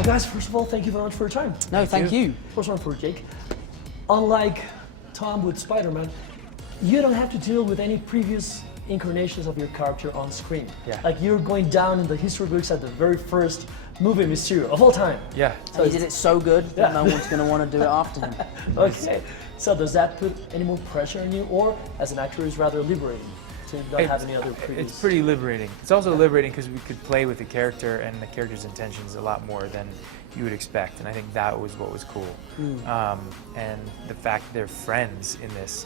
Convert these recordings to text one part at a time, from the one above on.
Well, guys, first of all, thank you very much for your time. No, thank you. First one for Jake. Unlike Tom with Spider-Man, you don't have to deal with any previous incarnations of your character on screen. Yeah. Like you're going down in the history books at the very first movie Mysterio of all time. Yeah. So he did it so good that no one's going to want to do it after him. Okay. So does that put any more pressure on you, or as an actor is rather liberating to not have any other previous? It's pretty liberating. It's also liberating because we could play with the character and the character's intentions a lot more than you would expect, and I think that was what was cool. And the fact that they're friends in this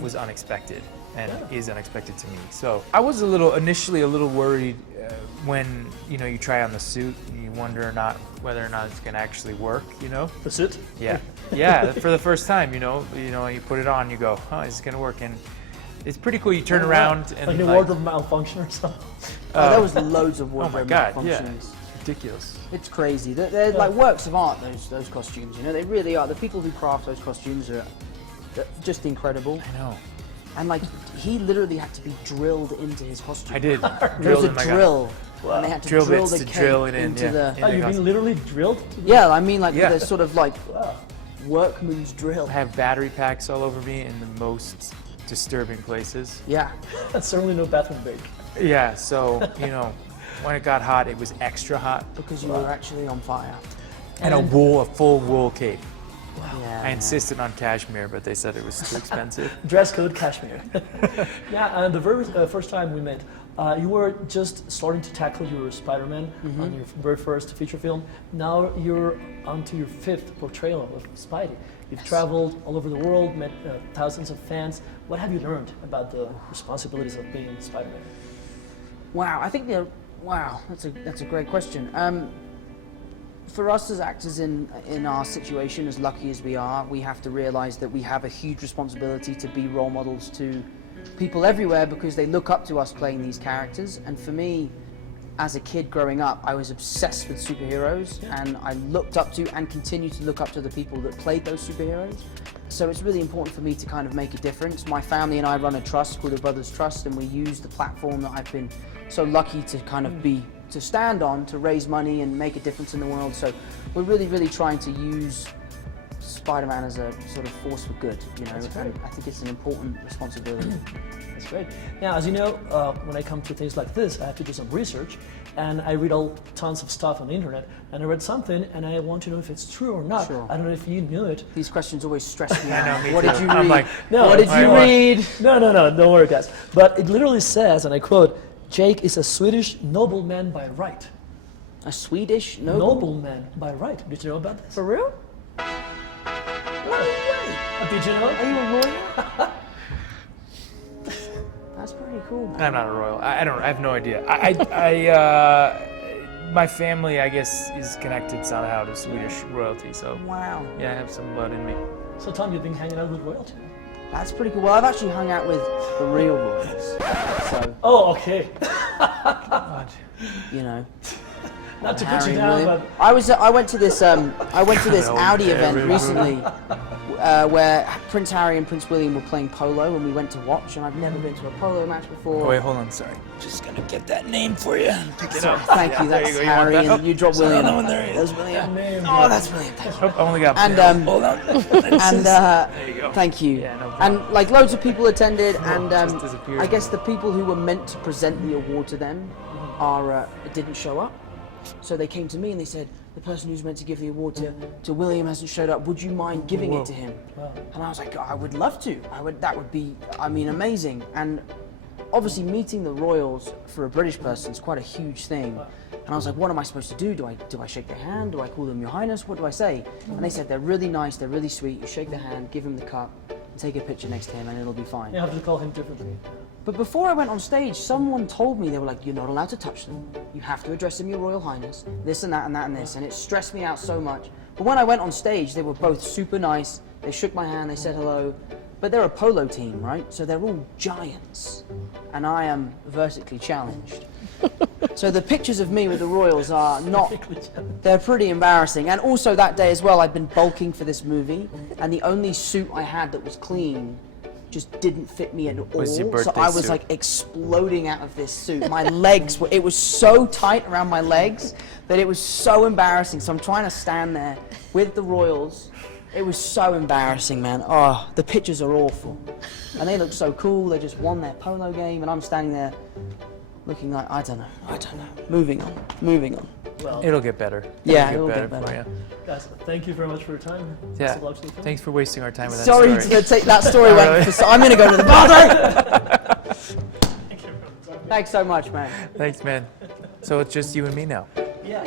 was unexpected and is unexpected to me. So I was initially a little worried when you try on the suit and you wonder whether or not it's going to actually work. The suit? Yeah, yeah. For the first time, you put it on, you go, "Oh, is it going to work?" And it's pretty cool. You turn around and like the wardrobe malfunction or something. There was loads of wardrobe malfunctions. Yeah. Ridiculous. It's crazy. They're like works of art. Those costumes. They really are. The people who craft those costumes are just incredible. I know. And like he literally had to be drilled into his costume. I did. There was a drill. Wow. And they had to Drill drill bits the to cape drill it in, into yeah. the. Oh, you've been literally drilled? Yeah, I mean like Yeah. with a sort of like workman's drill. I have battery packs all over me in the most disturbing places. Yeah. That's certainly no bathroom break. Yeah, so, when it got hot, it was extra hot. Because you were actually on fire. And a full wool cape. Yeah. I insisted on cashmere, but they said it was too expensive. Dress code cashmere. Yeah, and the very first time we met, you were just starting to tackle your Spider-Man on your very first feature film. Now you're onto your fifth portrayal of Spidey. You've traveled all over the world, met thousands of fans. What have you learned about the responsibilities of being Spider-Man? Wow, I think that's a great question. For us as actors in our situation, as lucky as we are, we have to realize that we have a huge responsibility to be role models to people everywhere because they look up to us playing these characters. And for me, as a kid growing up, I was obsessed with superheroes, and I looked up to and continue to look up to the people that played those superheroes. So it's really important for me to kind of make a difference. My family and I run a trust called the Brothers Trust, and we use the platform that I've been so lucky to kind of to stand on to raise money and make a difference in the world. So we're really, really trying to use Spider-Man as a sort of force for good, and I think it's an important responsibility. That's great. Now, as you know, when I come to things like this, I have to do some research, and I read tons of stuff on the internet, and I read something, and I want to know if it's true or not. Sure. I don't know if you knew it. These questions always stress me out. I know, me What too. did you I'm read? like, No, what did you read? No, don't worry, guys. But it literally says, and I quote, Jake is a Swedish nobleman by right. A Swedish Nobleman by right. Did you know about this? For real? No way. Did you know? Are you a lawyer? That's pretty cool. I'm not a royal. I have no idea. My family, I guess, is connected somehow to Swedish royalty, so Wow. yeah, I have some blood in me. So Tom, you've been hanging out with royalty? That's pretty cool. Well, I've actually hung out with the real royals. So, Oh, okay. Not to put Harry you and down, William. but I went to this Audi event recently where Prince Harry and Prince William were playing polo, and we went to watch, and I've never been to a polo match before. Oh, wait, hold on, sorry. Just gonna get that name for you. Pick it up. Thank you, there that's you go. You want Harry, that? and you dropped William. Another one, there he is. There's William. name, Oh, that's William. Thank you. Oh, I only got And hold on. and There you go. thank you. Yeah, no problem. And like loads of people attended, and just disappeared. I guess the people who were meant to present the award to them didn't show up. So they came to me and they said, the person who's meant to give the award to William hasn't showed up. Would you mind giving it to him? Wow. And I was like, I would love to. That would be, amazing. And obviously meeting the royals for a British person is quite a huge thing. And I was like, what am I supposed to do? Do I shake their hand? Do I call them Your Highness? What do I say? And they said, they're really nice, they're really sweet. You shake their hand, give him the cup, and take a picture next to him, and it'll be fine. you have to call him differently. But before I went on stage, someone told me, they were like, you're not allowed to touch them. You have to address them Your Royal Highness, this and that and that and this. And it stressed me out so much. But when I went on stage, they were both super nice. They shook my hand, they said hello. But they're a polo team, right? So they're all giants. And I am vertically challenged. So the pictures of me with the royals are not, they're pretty embarrassing. And also that day as well, I'd been bulking for this movie. And the only suit I had that was clean just didn't fit me at all. Was your So birthday I was suit. like exploding out of this suit. My legs were, it was so tight around my legs that it was so embarrassing. So I'm trying to stand there with the Royals. It was so embarrassing, man. Oh, the pictures are awful. And they look so cool. They just won their polo game, and I'm standing there looking like, I don't know. Moving on. Well, It'll get better. Yeah, It'll it'll get get for better. you. guys, thank you very much for your time. Yeah. Best of luck to the film. Thanks for wasting our time with that Sorry story. to take that story away. I'm going to go to the bar. Thanks so much, man. Thanks, man. So it's just you and me now. Yeah.